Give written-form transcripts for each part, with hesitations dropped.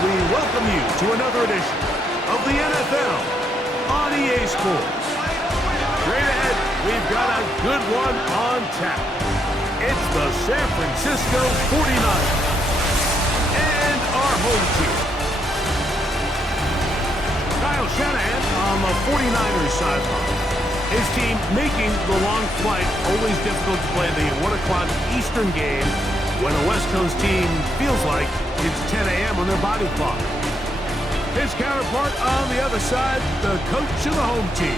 we welcome you to another edition of the NFL on EA Sports. Straight ahead, we've got a good one on tap. It's the San Francisco 49ers and our home team. Kyle Shanahan on the 49ers sideline. His team making the long flight always difficult to play the 1 o'clock Eastern game when a West Coast team feels like it's 10 a.m. on their body clock. His counterpart on the other side, the coach of the home team.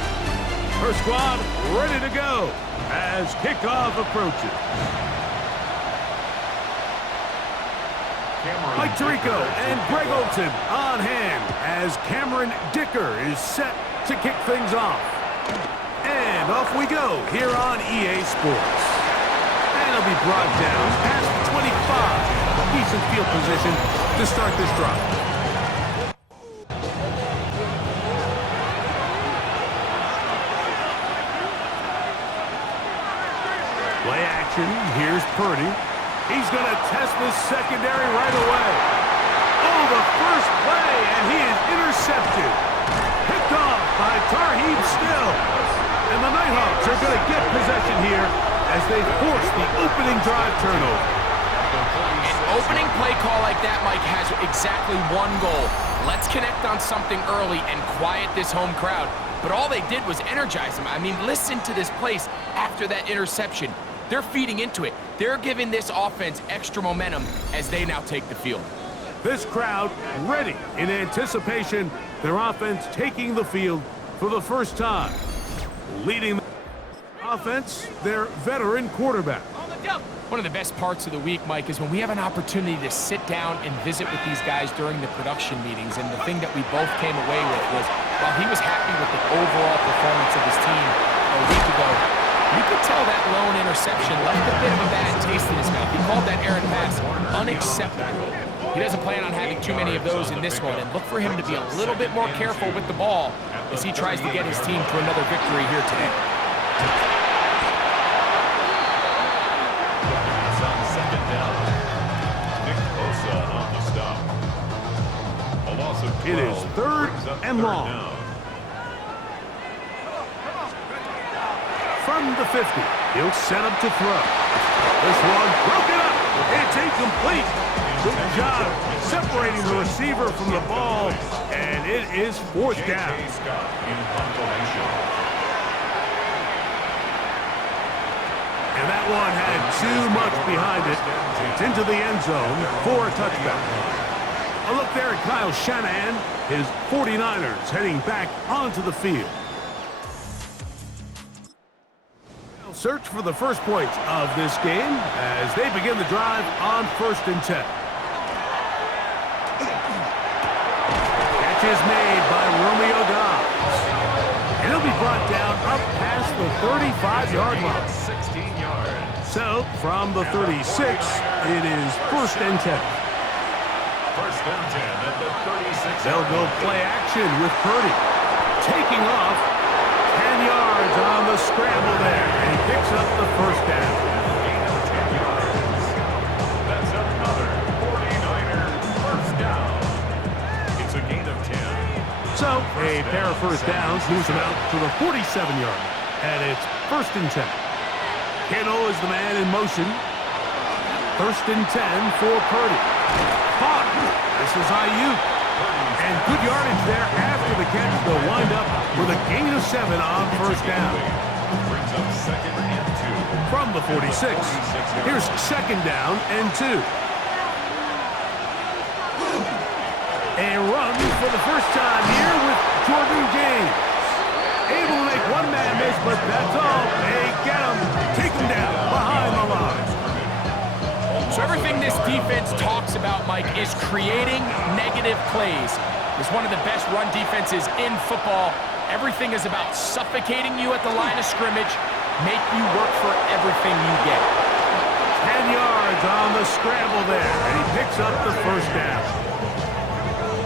Her squad ready to go as kickoff approaches. Mike Tirico and Greg Olson on hand as Cameron Dicker is set to kick things off. And off we go here on EA Sports. And it'll be brought down past 25. Decent field position to start this drive. Play action. Here's Purdy. He's going to test this secondary right away. Oh, the first play, and he is intercepted. Picked off by Tarheeb Still. And the Nighthawks are going to get possession here as they force the opening drive turnover. An opening play call like that, Mike, has exactly one goal. Let's connect on something early and quiet this home crowd. But all they did was energize them. I mean, listen to this place after that interception. They're feeding into it. They're giving this offense extra momentum as they now take the field. This crowd ready in anticipation. Their offense taking the field for the first time. Leading the offense, their veteran quarterback. One of the best parts of the week, Mike, is when we have an opportunity to sit down and visit with these guys during the production meetings. And the thing that we both came away with was, while he was happy with the overall performance of his team a week ago, you could tell that lone interception left a bit of a bad taste in his mouth. He called that errant pass unacceptable. He doesn't plan on having too many of those in this one, and look for him to be a little bit more careful with the ball as he tries to get his team to another victory here today. It is 3rd and long. From the 50, he'll set up to throw. This one broken up. It's incomplete. Good job separating the receiver from the ball, and it is 4th down. And that one had too much behind it. It's into the end zone for a touchback. A look there at Kyle Shanahan, his 49ers heading back onto the field. They'll search for the first points of this game as they begin the drive on 1st and 10. Catch is made by Romeo Dobbs. And he'll be brought down up past the 35-yard line. 16 yards. So, from the 36, it is 1st and 10. First and 10 at the 36. They'll go play action with Purdy. Taking off 10 yards on the scramble there. And he picks up the 1st down. Gain of 10 yards. That's another 49er first down. It's a gain of 10. So, a pair of first downs moves him out to the 47-yard. And it's 1st and 10. Kittle is the man in motion. 1st and 10 for Purdy. Caught. This is Ayuk. And good yardage there after the catch. They'll wind up with a gain of 7 on 1st down. Brings up 2nd and 2. From the 46. Here's 2nd down and 2. A run for the first time here with Jordan James. Able to make one man miss, but that's all. They get him. Take him down behind the line. So everything this defense talks about, Mike, is creating negative plays. It's one of the best run defenses in football. Everything is about suffocating you at the line of scrimmage, make you work for everything you get. 10 yards on the scramble there, and he picks up the 1st down.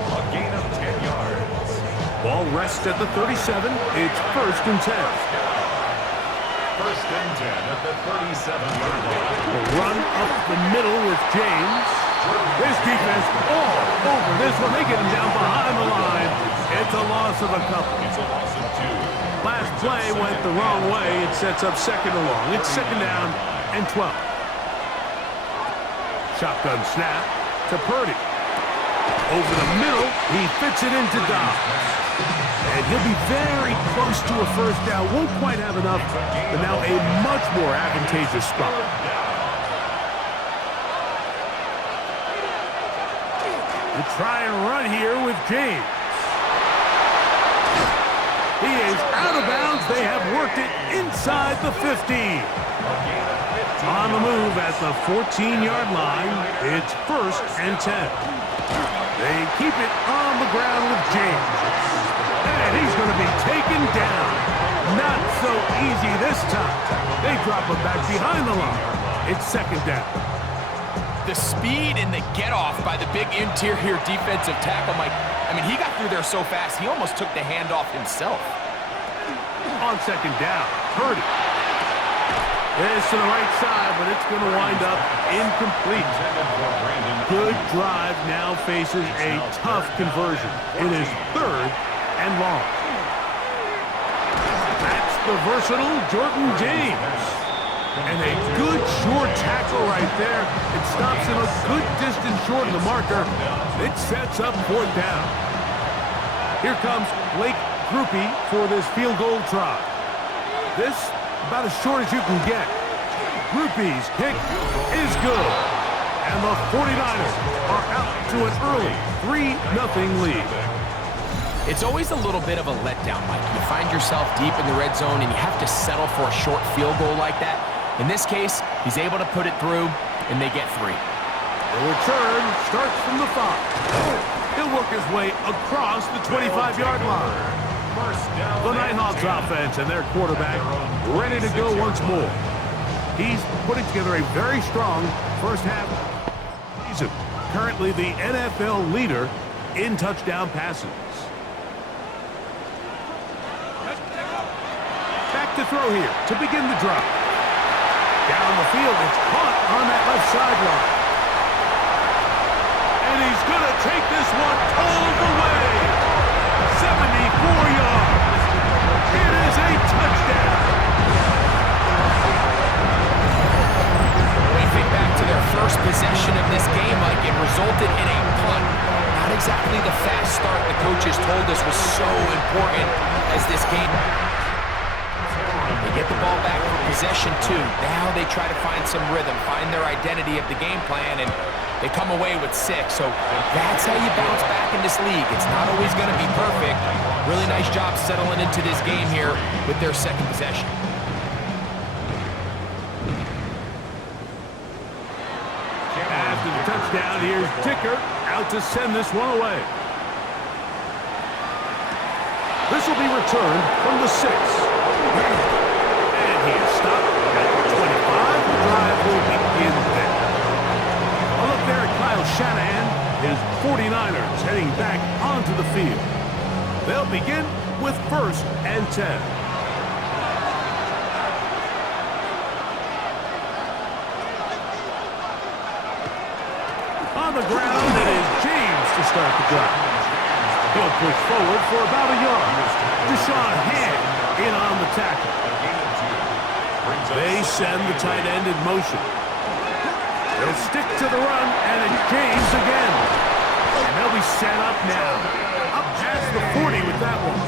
A gain of 10 yards. Ball rests at the 37. It's 1st and 10. First and 10 at the 37-yard line. The run up the middle with James. This defense all over this one. They get him down behind the line. It's a loss of a couple. It's a loss of 2. Last play went the wrong way. It sets up second and long. It's second down and 12. Shotgun snap to Purdy. Over the middle, he fits it into Dobbs. And he'll be very close to a first down. Won't quite have enough, but now a much more advantageous spot. To try and run here with James. He is out of bounds. They have worked it inside the 15. On the move at the 14-yard line, it's 1st and 10. They keep it on the ground with James. And he's going to be taken down. Not so easy this time. They drop him back behind the line. It's second down. The speed and the get-off by the big interior defensive tackle, Mike. I mean, he got through there so fast, he almost took the handoff himself. On second down, Purdy. This to the right side, but it's going to wind up incomplete. Good drive now faces a tough conversion. It is 3rd and long. That's the versatile Jordan James. And a good short tackle right there. It stops him a good distance short of the marker. It sets up 4th down. Here comes Blake Groupie for this field goal try. This about as short as you can get. Groupie's kick is good. And the 49ers are out to an early 3-0 lead. It's always a little bit of a letdown, Mike. You find yourself deep in the red zone and you have to settle for a short field goal like that. In this case, he's able to put it through, and they get 3. The return starts from the 5. He'll work his way across the 25-yard line. The Nighthawks offense and their quarterback ready to go once more. He's putting together a very strong first half season. Currently the NFL leader in touchdown passes. Back to throw here to begin the drive. Down the field, it's caught on that left sideline. And he's going to take this one all the way. 74 yards. It is a touchdown. When you think back to their first possession of this game, Mike, it resulted in a punt. Not exactly the fast start the coaches told us was so important as this game. They get the ball back for possession 2. Now they try to find some rhythm, find their identity of the game plan, and they come away with 6. So that's how you bounce back in this league. It's not always going to be perfect. Really nice job settling into this game here with their second possession. After the touchdown, here's Dicker out to send this one away. This will be returned from the 6. He is stopped at 25. The drive will begin there. A look there at Kyle Shanahan. His 49ers heading back onto the field. They'll begin with 1st and 10. On the ground, it is James to start the drive. He'll push forward for about a yard. Deshaun Hand in on the tackle. They send the tight end in motion. They'll stick to the run, and it's James again. And they'll be set up now. Up past the 40 with that one.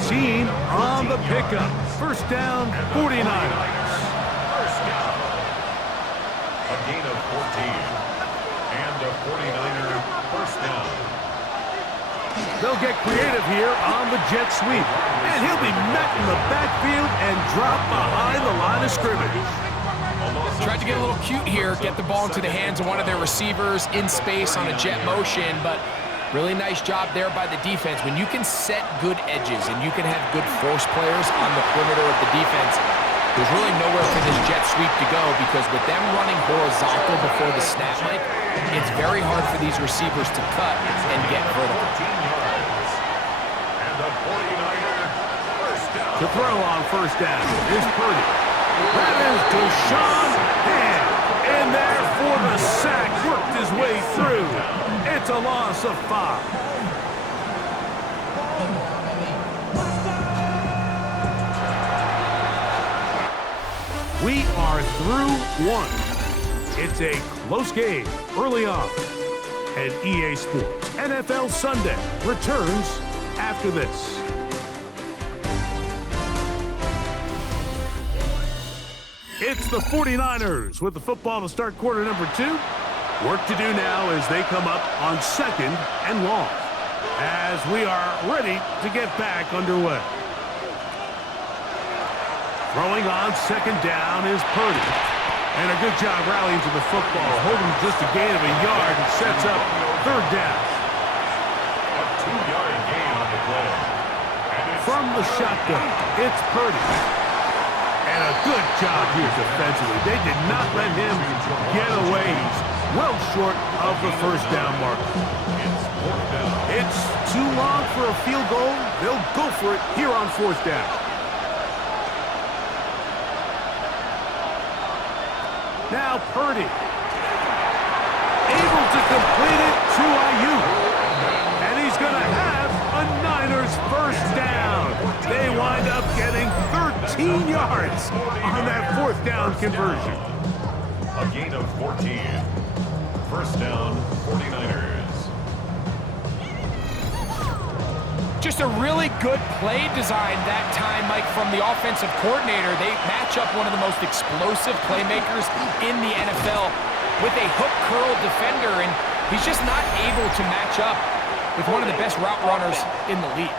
14 on the pickup. First down, 49ers. First down. A gain of 14. And a 49er first down. They'll get creative here on the jet sweep. And he'll be met in the backfield and dropped behind the line of scrimmage. Tried to get a little cute here, get the ball into the hands of one of their receivers in space on a jet motion, but really nice job there by the defense. When you can set good edges and you can have good force players on the perimeter of the defense, there's really nowhere for this jet sweep to go, because with them running horizontal before the snap, Mike, it's very hard for these receivers to cut and get vertical. To throw on first down is Purdy. That is Deshaun Hand in there for the sack. It's a loss of 5. We are through 1. It's a close game early on. And EA Sports NFL Sunday returns after this. It's the 49ers with the football to start quarter number 2. Work to do now as they come up on 2nd and long. As we are ready to get back underway. Throwing on 2nd down is Purdy. And a good job rallying to the football, holding just a gain of a yard and sets up 3rd down. A 2-yard gain on the play. From the shotgun, it's Purdy. And a good job here defensively. They did not let him get away. He's well short of the 1st down mark. It's too long for a field goal. They'll go for it here on 4th down. Now Purdy. Able to complete it to Ayuk. And he's going to have a Niners 1st down. They wind up getting 13 yards on that 4th down conversion. A gain of 14. 1st down, 49ers. Just a really good play design that time, Mike, from the offensive coordinator. They match up one of the most explosive playmakers in the NFL with a hook curl defender, and he's just not able to match up with one of the best route runners in the league.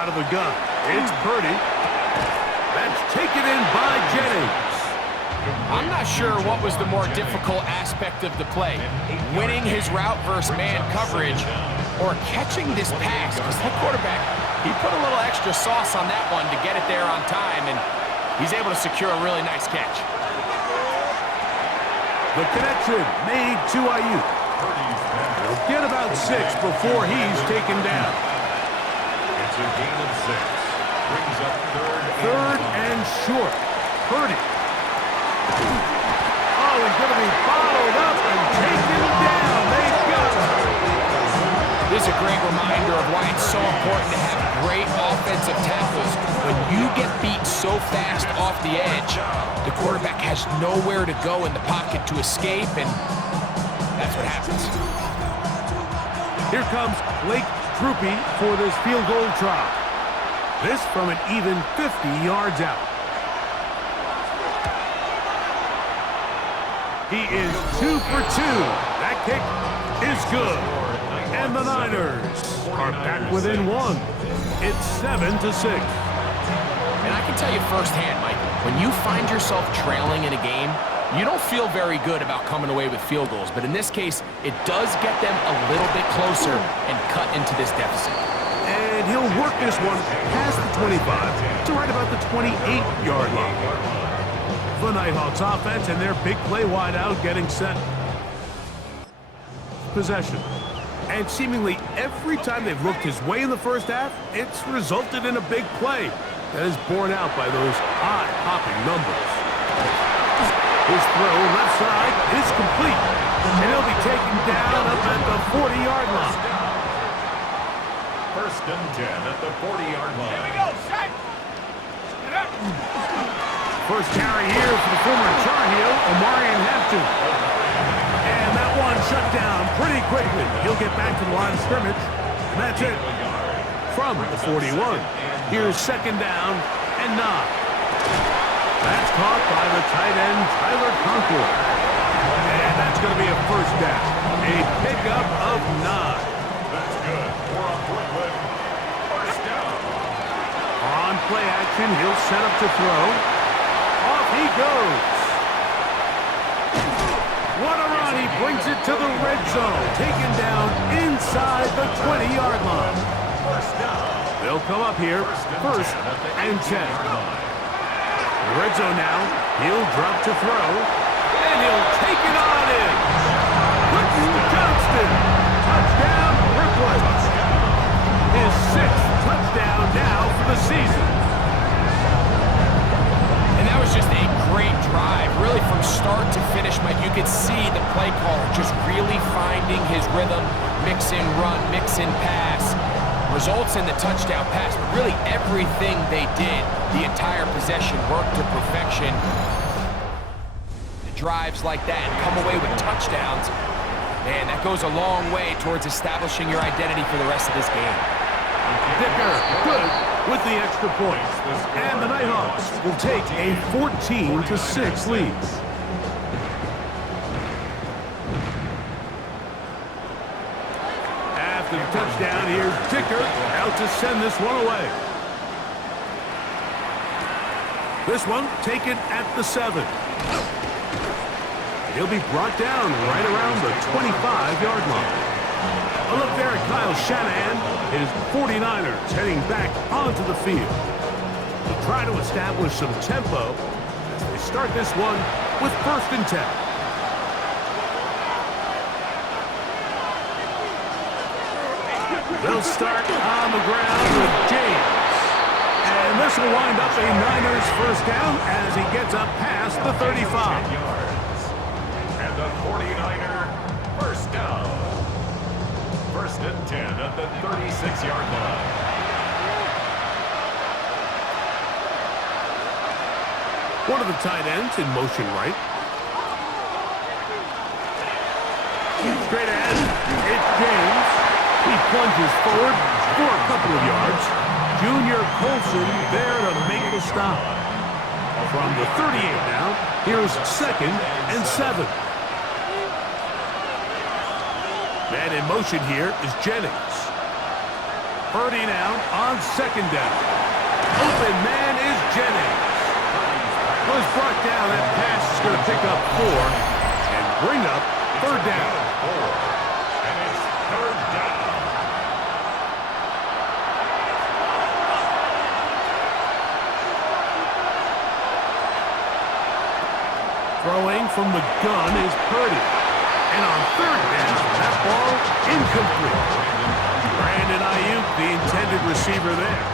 Out of the gun, it's Purdy. That's taken in by Jennings. I'm not sure what was the more difficult aspect of the play, winning his route versus man coverage or catching this pass, because that quarterback, he put a little extra sauce on that one to get it there on time, and he's able to secure a really nice catch. The connection made to Ayuk. He'll get about 6 before he's taken down. It's a gain of 6. Brings up 3rd and short. Purdy. Oh, he's going to be followed up and taken down. They've got him. This is a great reminder of why it's so important to have great offensive tackles. When you get beat so fast off the edge, the quarterback has nowhere to go in the pocket to escape, and that's what happens. Here comes Blake Droopy for this field goal try. This from an even 50 yards out. He is 2 for 2. That kick is good. And the Niners are back within 1. It's 7-6. And I can tell you firsthand, Mike, when you find yourself trailing in a game, you don't feel very good about coming away with field goals. But in this case, it does get them a little bit closer and cut into this deficit. And he'll work this one past the 25 to right about the 28-yard line. The Nighthawks offense and their big play wide out getting set. Possession. And seemingly every time they've looked his way in the first half, it's resulted in a big play that is borne out by those eye-popping numbers. His throw left side is complete, and he'll be taken down up at the 40-yard line. 1st and 10 at the 40-yard line. Here we go, set! First carry here for the former Tar Heel, Omarion Hampton. And that one shut down pretty quickly. He'll get back to the line of scrimmage, and that's it. From the 41, here's 2nd down and 9. That's caught by the tight end, Tyler Conklin. And that's going to be a 1st down. A pickup of 9. That's good. We're on Brooklyn. 1st down. On play action, he'll set up to throw. Off he goes. What a run. He brings it to the red zone. Taken down inside the 20-yard line. 1st down. They'll come up here, 1st and 10. The red zone now. He'll drop to throw. And he'll take it on in. Quentin Johnston. Touchdown, Brooklyn. season. And that was just a great drive. Really from start to finish, Mike, you could see the play caller just really finding his rhythm, mix in run, mix in pass. Results in the touchdown pass, but really everything they did, the entire possession worked to perfection. Drives like that and come away with touchdowns, man, that goes a long way towards establishing your identity for the rest of this game. Dicker, good with the extra point. And the Nighthawks will take a 14-6 lead. After the touchdown, here's Dicker out to send this one away. This one taken at the 7. He'll be brought down right around the 25-yard line. A look there at Kyle Shanahan. His 49ers heading back onto the field to try to establish some tempo as they start this one with 1st and 10. They'll start on the ground with James. And this will wind up a Niners 1st down as he gets up past the 35. And the 49er 1st down. 1st and 10 at the 36-yard line. One of the tight ends in motion right. Straight ahead, it's James. He plunges forward for a couple of yards. Junior Colson there to make the stop. From the 38 now, here's 2nd and 7. Man in motion here is Jennings. Purdy now on 2nd down. Open man is Jennings. Was brought down. That pass is going to pick up 4 and bring up 3rd down. And it's 3rd down. Throwing from the gun is Purdy. And on 3rd down, that ball incomplete. Brandon Ayuk, the intended receiver there.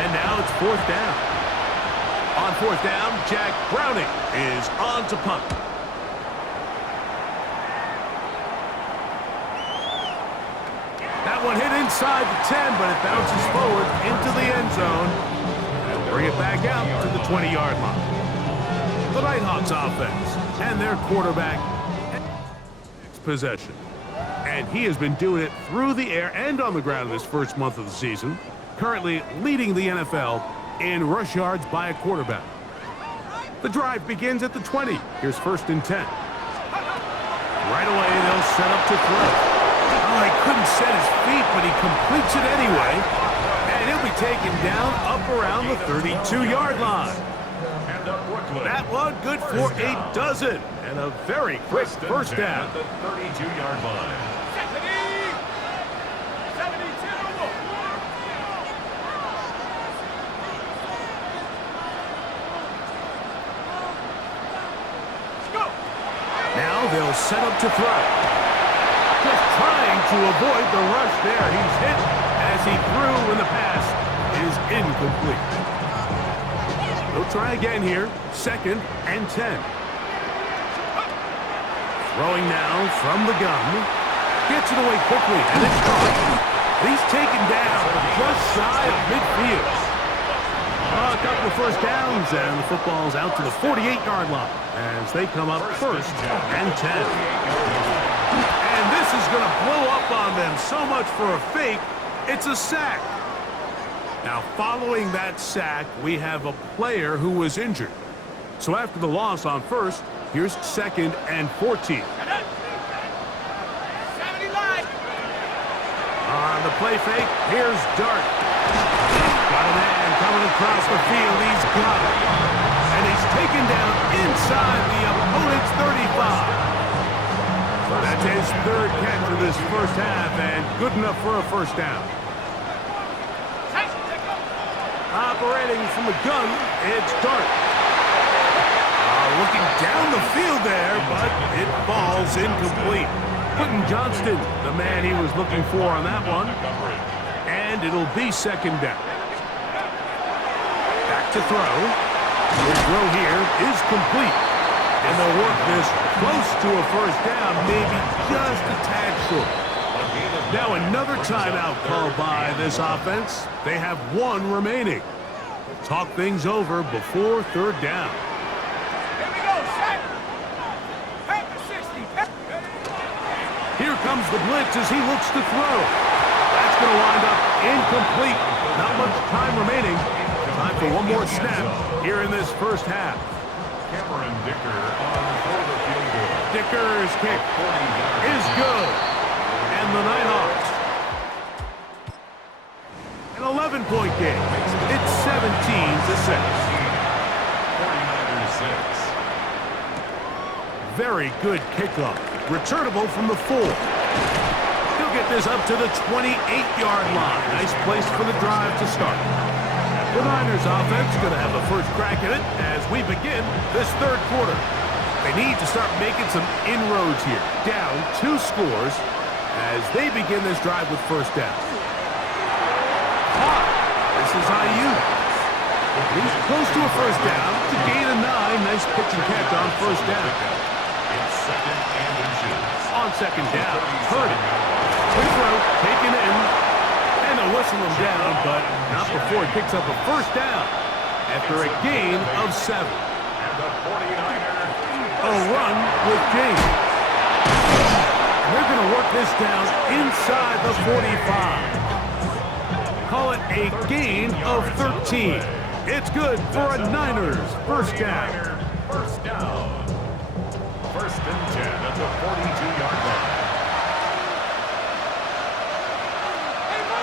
And now it's 4th down. On 4th down, Jack Browning is on to punt. That one hit inside the 10, but it bounces forward into the end zone. They'll bring it back out to the 20-yard line. The Nighthawks offense and their quarterback possession. And he has been doing it through the air and on the ground in his 1st month of the season. Currently leading the NFL in rush yards by a quarterback. The drive begins at the 20. Here's 1st and 10. Right away, they'll set up to throw. Oh, he couldn't set his feet, but he completes it anyway. And he'll be taken down up around the 32-yard line. That one good for a dozen. And a very quick 1st down. At the 32-yard line. Now they'll set up to throw. Just trying to avoid the rush there. He's hit as he threw when the pass is incomplete. They'll try again here. 2nd and 10. Throwing now from the gun. Gets it away quickly, and it's caught. He's taken down just shy of midfield. A couple of 1st downs, and the football's out to the 48-yard line as they come up 1st and 10. And this is going to blow up on them so much for a fake, it's a sack. Now, following that sack, we have a player who was injured. So after the loss on 1st, here's 2nd and 14. On the play fake, here's Dart. Got a man coming across the field. He's got it. And he's taken down inside the opponent's 35. That's his 3rd catch of this 1st half, and good enough for a 1st down. Operating from the gun, it's Dart. Looking down the field there, but it falls incomplete. Quentin Johnston, the man he was looking for on that one. And it'll be 2nd down. to throw. The throw here is complete. And they'll work this close to a first down, maybe just a tad short. Now another timeout called by this offense. They have one remaining. Talk things over before third down. Here we go, set. Head to 60. Here comes the blitz as he looks to throw. That's going to wind up incomplete. Not much time remaining. Time for one more snap here in this first half. Cameron Dicker on for the field goal. Dicker's kick is good. And the Nighthawks. An 11-point game. It's 17-6. 49ers 6. Very good kickoff. Returnable from the 4. He'll get this up to the 28-yard line. Nice place for the drive to start. The Niners offense going to have the first crack at it as we begin this third quarter. They need to start making some inroads here. Down 2 scores as they begin this drive with first down. This is IU. He's close to a first down to gain a 9. Nice pitch and catch on first down. It's second and inches. On second down, Purdy. Quick throw, taken in, and they'll whistle him down, but not before he picks up a first down after a gain of 7. And the 49ers. A run with James. And they're going to work this down inside the 45. Call it a gain of 13. It's good for a Niners first down. First down. First and 10 at the 42-yard line.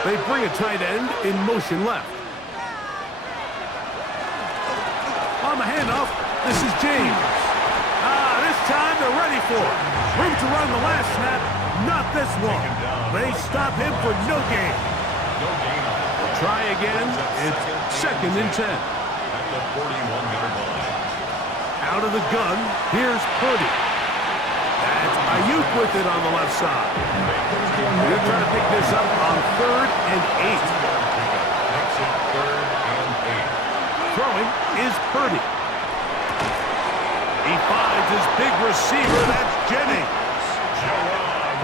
They bring a tight end in motion left. On the handoff, this is James. This time they're ready for it. Room to run the last snap, not this one. They stop him for no gain. No gain on it. They'll try again. It's second and 10. At the 41-yard line. Out of the gun, here's Purdy. That's Ayuk with it on the left side. They're trying to pick this up on third and 8. Makes it third and 8. Throwing is Purdy. He finds his big receiver, that's Jennings.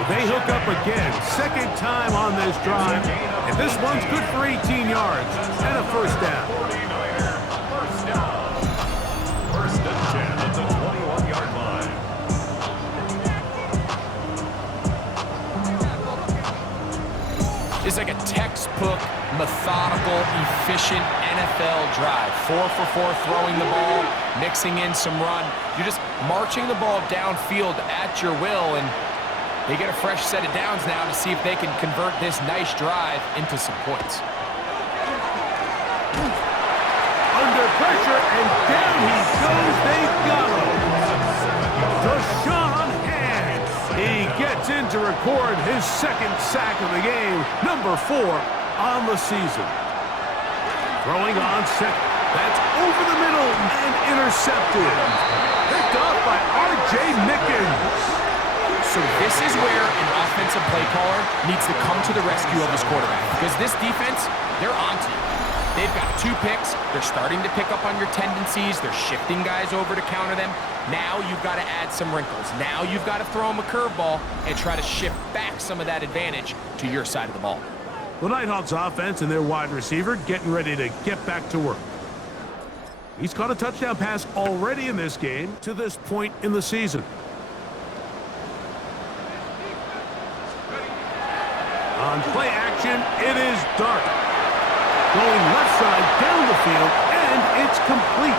They hook up again, second time on this drive, and this one's good for 18 yards and a first down. 49er first down. First and 10 at the 21-yard line. It's like a textbook, methodical, efficient NFL drive. 4 for 4 throwing the ball, mixing in some run. You're just marching the ball downfield at your will, and they get a fresh set of downs now to see if they can convert this nice drive into some points. Under pressure, and down he goes. They got him. Deshaun Hand. He gets in to record his second sack of the game, number 4 on the season. Throwing on second. That's over the middle and intercepted. Picked off by R.J. Mickens. So this is where an offensive play caller needs to come to the rescue of his quarterback. Because this defense, they're onto you. They've got 2 picks. They're starting to pick up on your tendencies. They're shifting guys over to counter them. Now you've got to add some wrinkles. Now you've got to throw them a curveball and try to shift back some of that advantage to your side of the ball. The Nighthawks offense and their wide receiver getting ready to get back to work. He's caught a touchdown pass already in this game to this point in the season. On play action, it is Dart. Going left side down the field, and it's complete.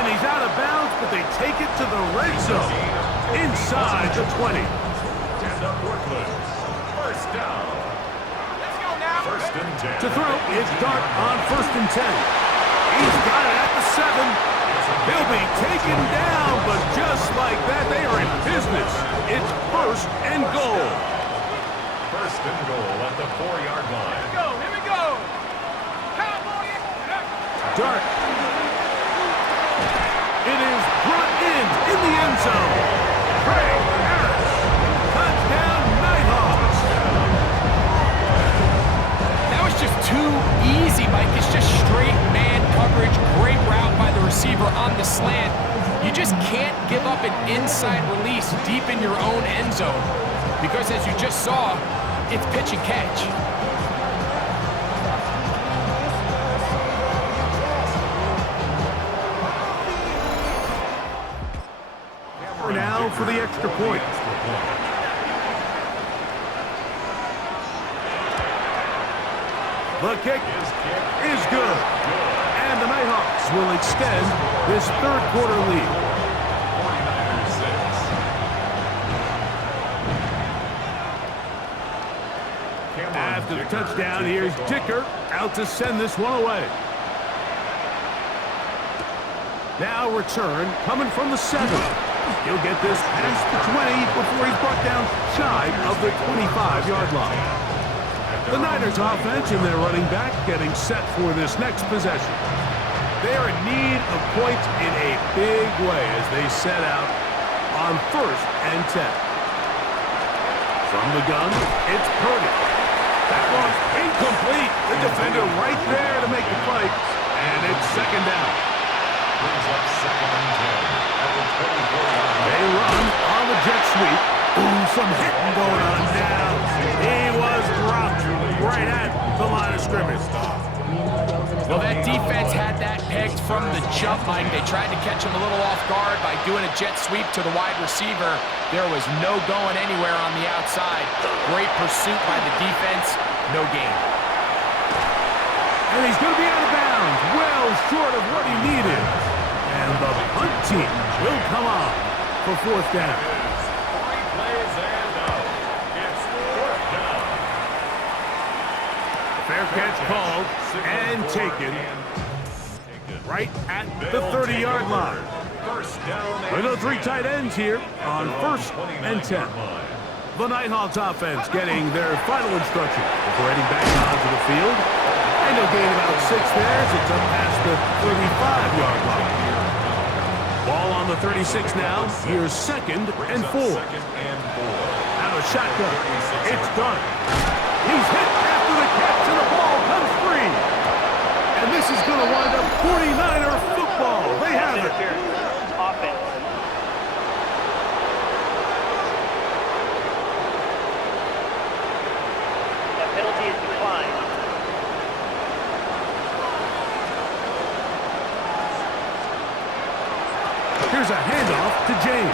And he's out of bounds, but they take it to the red zone. Inside the 20. And up Brooklyn. First down. Let's go now. First and 10. To throw, it's Dart on first and 10. He's got it at the 7. He'll be taken down, but just like that, they are in business. It's first and goal. First and goal at the 4-yard line. Here we go. Cowboy. Dart. It is brought in the end zone. Craig Harris. Touchdown, Nighthawks. That was just too easy, Mike. It's just straight man coverage, outside release deep in your own end zone. Because as you just saw, it's pitch and catch. Now for the extra point. The kick is good. And the Nighthawks will extend this third quarter lead. 49ers 6. After the touchdown, here's Dicker out to send this one away. Now return coming from the 7. He'll get this past the 20 before he's brought down shy of the 25-yard line. The Niners offense and their running back getting set for this next possession. They are in need of points in a big way as they set out on 1st and 10. From the gun, it's Purdy. That one's incomplete. The defender right there to make the play. And it's second down. Brings up 2nd and 10 at the 24-yard line. They run on the jet sweep. Ooh, some hitting going on now. He was dropped right at the line of scrimmage. Well, that defense had that pegged from the jump, Mike. They tried to catch him a little off guard by doing a jet sweep to the wide receiver. There was no going anywhere on the outside. Great pursuit by the defense. No gain. And he's going to be out of bounds. Well short of what he needed. And the punt team will come on for 4th down. 3 plays and out. It's 4th down. Fair catch called and taken right at the 30-yard line. First down. We go 3 tight ends here on 1st and 10. The Nighthawks offense getting their final instruction before heading back onto the field. And they'll gain about 6 there as it's up past the 35-yard line. Ball on the 36 now. Here's 2nd and 4. Out of shotgun. It's done. He's hit after the catch and the ball comes free. And this is going to wind up 49er football. They have it. Offense. That penalty is declined. Here's a handoff to James.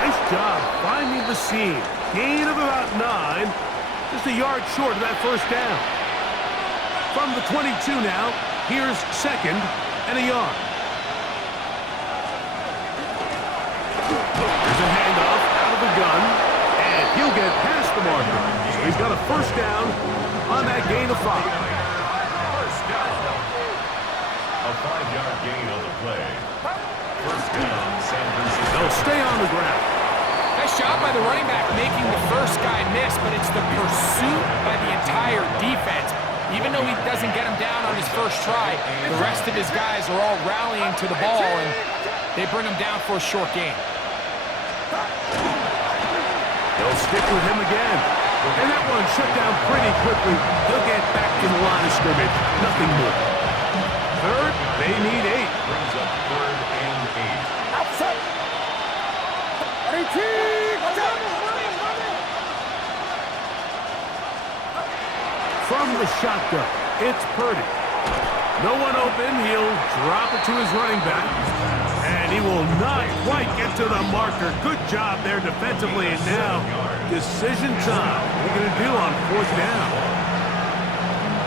Nice job finding the seam. Gain of about 9. Just a yard short of that 1st down. From the 22 now, here's 2nd and a yard. There's a handoff out of the gun, and he'll get past the marker. So he's got a 1st down on that gain of 5. First down. A 5-yard gain on the play. First down, San Francisco. They'll stay on the ground. Nice job by the running back making the first guy miss, but it's the pursuit by the entire defense. Even though he doesn't get him down on his first try, the rest of his guys are all rallying to the ball, and they bring him down for a short gain. They'll stick with him again. And that one shut down pretty quickly. He'll get back to the line of scrimmage. Nothing more. 3rd, they need 8. Brings up 3rd and 8. Outside. From the shotgun, it's Purdy. No one open. He'll drop it to his running back. And he will not quite get to the marker. Good job there defensively. And now, decision time. What are you going to do on 4th down?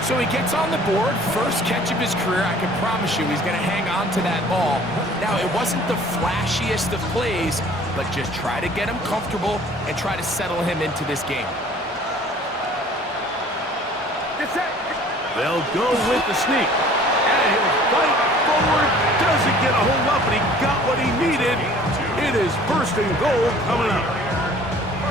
So he gets on the board, first catch of his career. I can promise you he's going to hang on to that ball. Now, it wasn't the flashiest of plays, but just try to get him comfortable and try to settle him into this game. They'll go with the sneak. And he'll fight forward. Doesn't get a whole lot, but he got what he needed. It is 1st and goal coming up.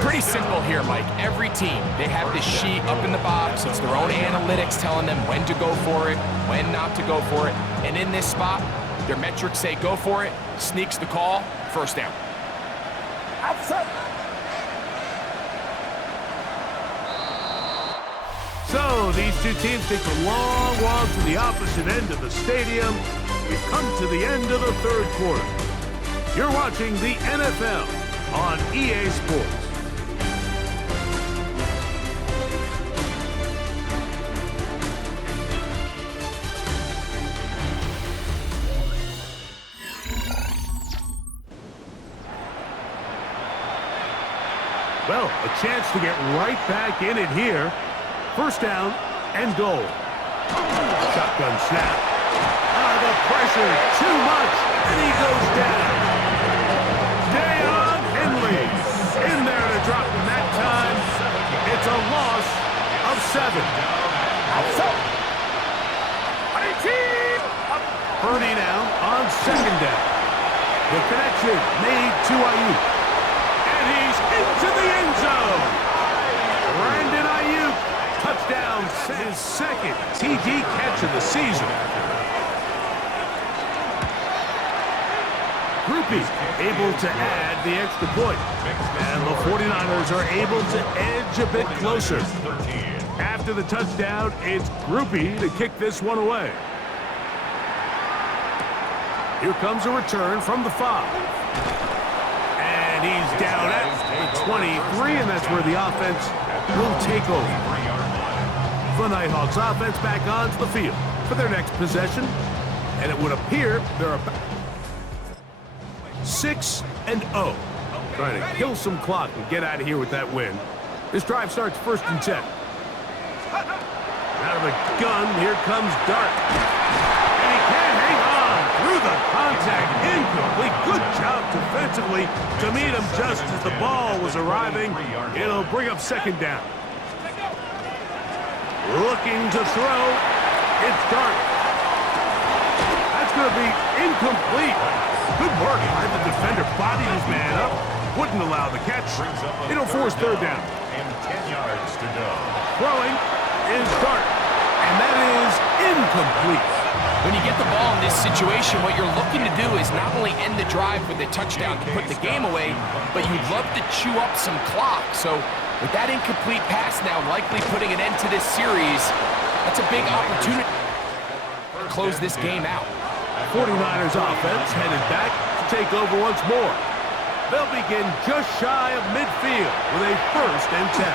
Pretty simple here, Mike. Every team, they have this sheet up in the box. It's their own analytics telling them when to go for it, when not to go for it. And in this spot, their metrics say go for it, sneaks the call, 1st down. Outside. So these two teams take a long walk to the opposite end of the stadium. We've come to the end of the 3rd quarter. You're watching the NFL on EA Sports. Well, a chance to get right back in it here. First down and goal. Shotgun snap. The pressure, too much, and he goes down. Deion Henley in there to drop him that time. It's a loss of 7. Purdy now on second down. The connection made to Ayuk. And he's into the end zone. Brandon Ayuk, touchdown, his second TD catch of the season. Groupie able to add the extra point. And the 49ers are able to edge a bit closer. After the touchdown, it's Groupie to kick this one away. Here comes a return from the 5. And he's down at the 23, and that's where the offense will take over. The Nighthawks offense back onto the field for their next possession. And it would appear they're about 6-0. Trying to kill some clock and get out of here with that win. This drive starts 1st and 10. Out of the gun, here comes Dart. And he can't hang on through the contact. Incomplete. Good job defensively to meet him just as the ball was arriving. It'll bring up 2nd down. Looking to throw. It's Dart. That's going to be incomplete. Good work by the defender. Bodied his man up. Wouldn't allow the catch. It'll force 3rd down. And 10 yards to go. Throwing is Dart. And that is incomplete. When you get the ball in this situation, what you're looking to do is not only end the drive with a touchdown to put the game away, but you'd love to chew up some clock. So with that incomplete pass now likely putting an end to this series, that's a big opportunity to close this game out. 49ers offense headed back to take over once more. They'll begin just shy of midfield with a 1st and 10.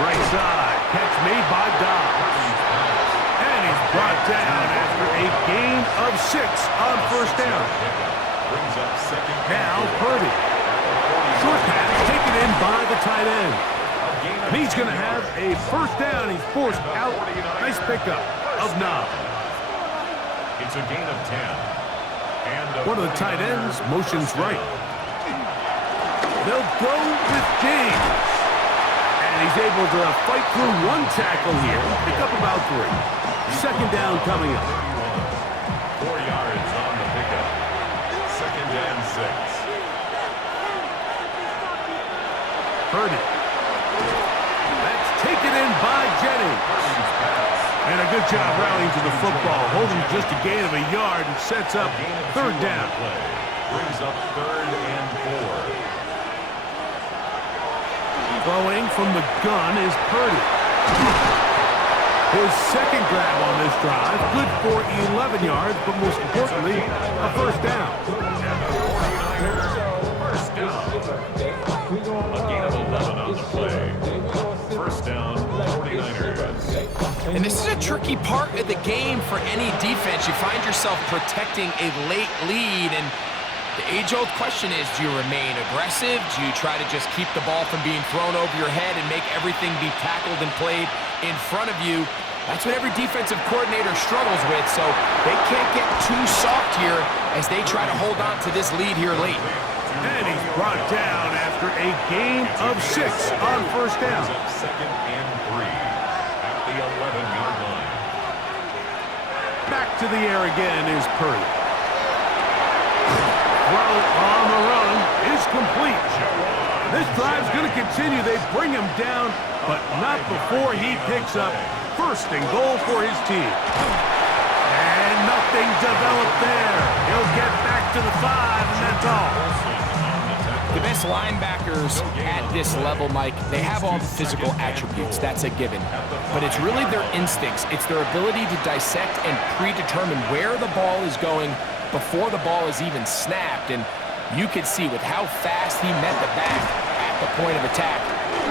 Right side, catch made by Dobbs. And he's brought down after a gain of 6 on 1st down. Now Purdy. Short pass taken in by the tight end. And he's going to have a 1st down. He's forced out. Nice pickup of 9. It's a gain of 10. And one of the tight ends motions right. They'll go with James. And he's able to fight through 1 tackle here. Pick up about 3. 2nd down coming up. 4 yards on the pickup. 2nd and 6. Purdy. That's taken in by Jennings. And a good job rallying to the football, holding just a gain of a yard and sets up 3rd down. Brings up 3rd and 4. Throwing from the gun is Purdy. His 2nd grab on this drive, good for 11 yards, but most importantly, a 1st down. First down. A gain of 11 on the play. 1st down, 49ers. And this is a tricky part of the game for any defense. You find yourself protecting a late lead, and the age-old question is, do you remain aggressive? Do you try to just keep the ball from being thrown over your head and make everything be tackled and played in front of you? That's what every defensive coordinator struggles with, so they can't get too soft here as they try to hold on to this lead here late. And he's brought down after a gain of 6 on 1st down. 2nd and 3 at the 11-yard line. Back to the air again is Purdy. Throw on the run is complete. This drive's going to continue. They bring him down, but not before he picks up 1st and goal for his team. And nothing developed there. He'll get back to the 5, and that's all. The best linebackers at this level, Mike, they have all the physical attributes. That's a given. But it's really their instincts. It's their ability to dissect and predetermine where the ball is going before the ball is even snapped. And you could see with how fast he met the back at the point of attack,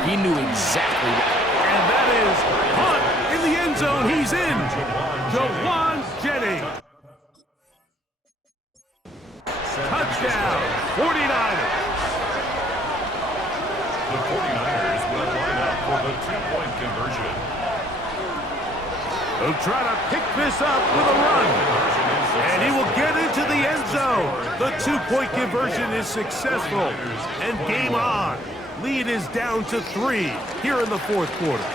he knew exactly what. And that is punt in the end zone. He's in. Jawan Jennings. Touchdown, 49ers. The 49ers will line up for the two-point conversion. He'll try to pick this up with a run. And he will get into the end zone. The two-point conversion is successful. And game on. Lead is down to 3 here in the fourth quarter.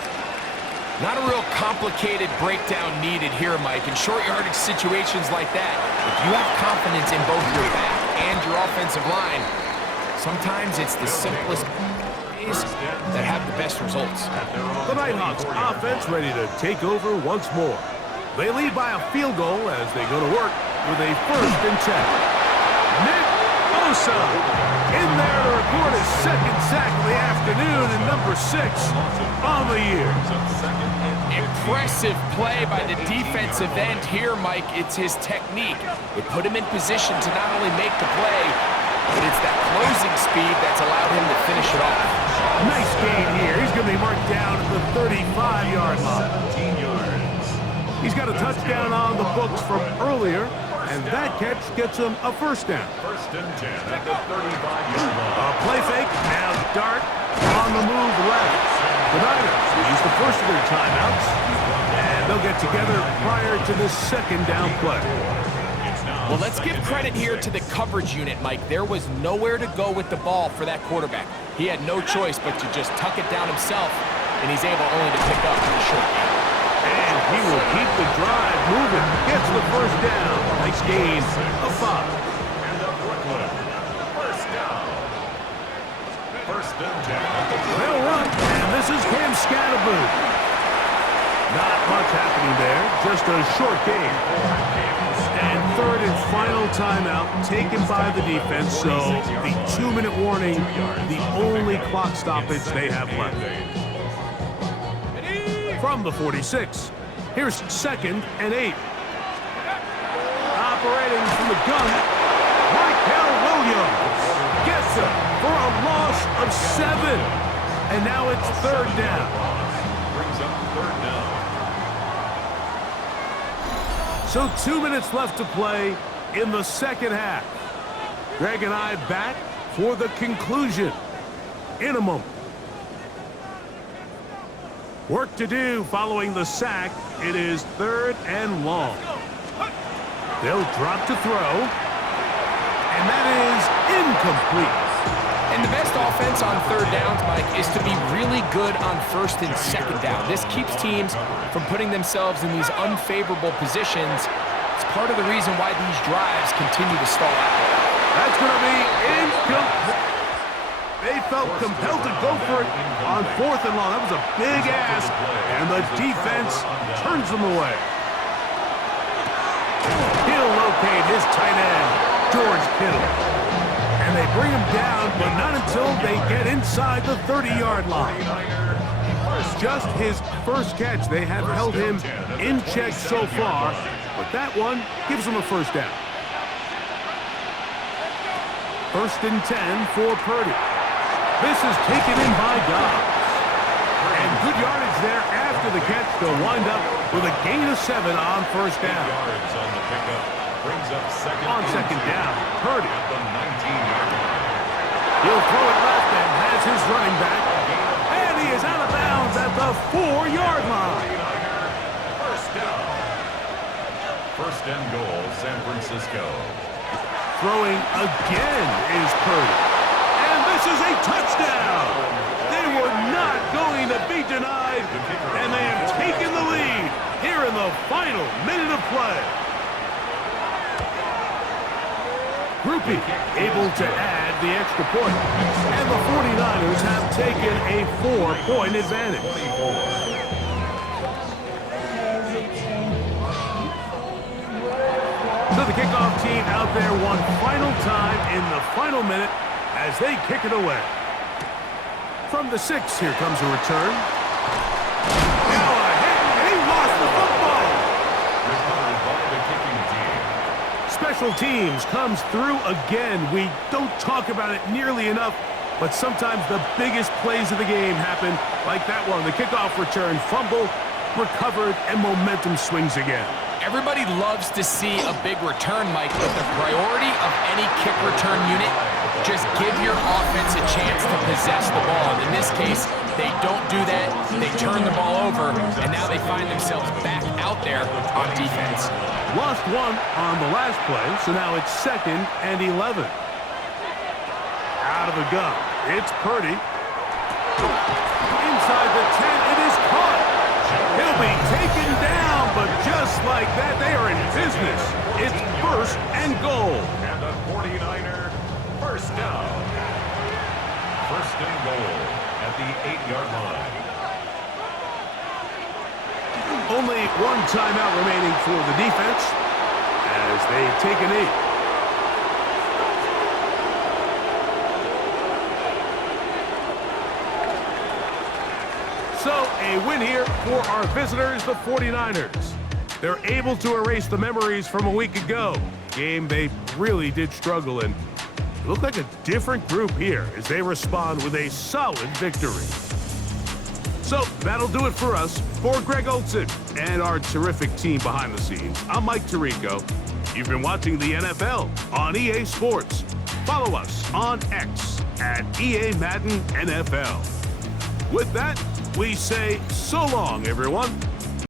Not a real complicated breakdown needed here, Mike. In short yardage situations like that, if you have confidence in both your back and your offensive line, sometimes it's the simplest plays that have the best results. The Nighthawks offense ready to take over once more. They lead by a field goal as they go to work with a 1st and 10. Nick Bosa in there to record his 2nd sack of the afternoon and number 6 on the year. Impressive play by the defensive end here, Mike. It's his technique. It put him in position to not only make the play, but it's that closing speed that's allowed him to finish it off. Nice gain here. He's going to be marked down at the 35-yard line. 17 yards. He's got a touchdown on the books from earlier, and that catch gets him a 1st down. 1st and 10 at the 35-yard line. A play fake, now Dart on the move left. The Niners use the first of their timeouts, and they'll get together prior to the 2nd down play. Well, let's give credit here to the coverage unit, Mike. There was nowhere to go with the ball for that quarterback. He had no choice but to just tuck it down himself, and he's able only to pick up the short game. And he will keep the drive moving. Gets the 1st down. Nice gain of 5. And the Brooklyn 1st down. 1st and 10 at the They'll run, and this is Cam Scatterboo. Not much happening there, just a short game. And 3rd and final timeout taken by the defense, so the 2-minute warning, the only clock stoppage they have left. From the 46, here's 2nd and 8. Operating from the gun, Michael Williams gets him for a loss of 7. And now it's 3rd down. brings up 3rd down. So 2 minutes left to play in the 2nd half. Greg and I back for the conclusion in a moment. Work to do following the sack. It is 3rd and long. They'll drop to throw. And that is incomplete. And the best offense on 3rd downs, Mike, is to be really good on 1st and 2nd down. This keeps teams from putting themselves in these unfavorable positions. It's part of the reason why these drives continue to stall out. That's going to be incomplete. They felt compelled to go for it on 4th and long. That was a big ask, and the defense turns them away. He'll locate his tight end, George Kittle. And they bring him down, but not until they get inside the 30-yard line. Just his first catch. They have held him in check so far, but that one gives him a 1st down. 1st and 10 for Purdy. This is taken in by Dobbs. And good yardage there after the catch to wind up with a gain of 7 on 1st down. Yards on the pickup. Brings up 2nd On 2nd down, Purdy. at the 19-yard line. He'll throw it left and has his running back. And he is out of bounds at the 4-yard line. 1st down. 1st and goal, San Francisco. Throwing again is Purdy. And this is a touchdown. They were not going to be denied, and they have taken the lead here in the final minute of play. Groupie able to add the extra point, and the 49ers have taken a 4-point advantage. So the kickoff team out there one final time in the final minute as they kick it away. From the 6, here comes a return. Now a hit, and he lost the football. Recovered by the kicking team. Special teams comes through again. We don't talk about it nearly enough, but sometimes the biggest plays of the game happen like that one. The kickoff return, fumble, recovered, and momentum swings again. Everybody loves to see a big return, Mike, but the priority of any kick return unit, just give your offense a chance to possess the ball. And in this case, they don't do that. They turn the ball over, and now they find themselves back out there on defense. Lost one on the last play, so now it's 2nd and 11. Out of the gun, it's Purdy. Inside the 10, it is caught. He'll be taken down, but just like that, they are in business. It's 1st and goal. And the 49er first down. 1st and goal at the 8-yard line. Only one timeout remaining for the defense as they take a knee. So, a win here for our visitors, the 49ers. They're able to erase the memories from a week ago. Game they really did struggle in. It looked like a different group here as they respond with a solid victory. So, that'll do it for us. For Greg Olson and our terrific team behind the scenes, I'm Mike Tirico. You've been watching the NFL on EA Sports. Follow us on X at EA Madden NFL. With that, we say so long, everyone.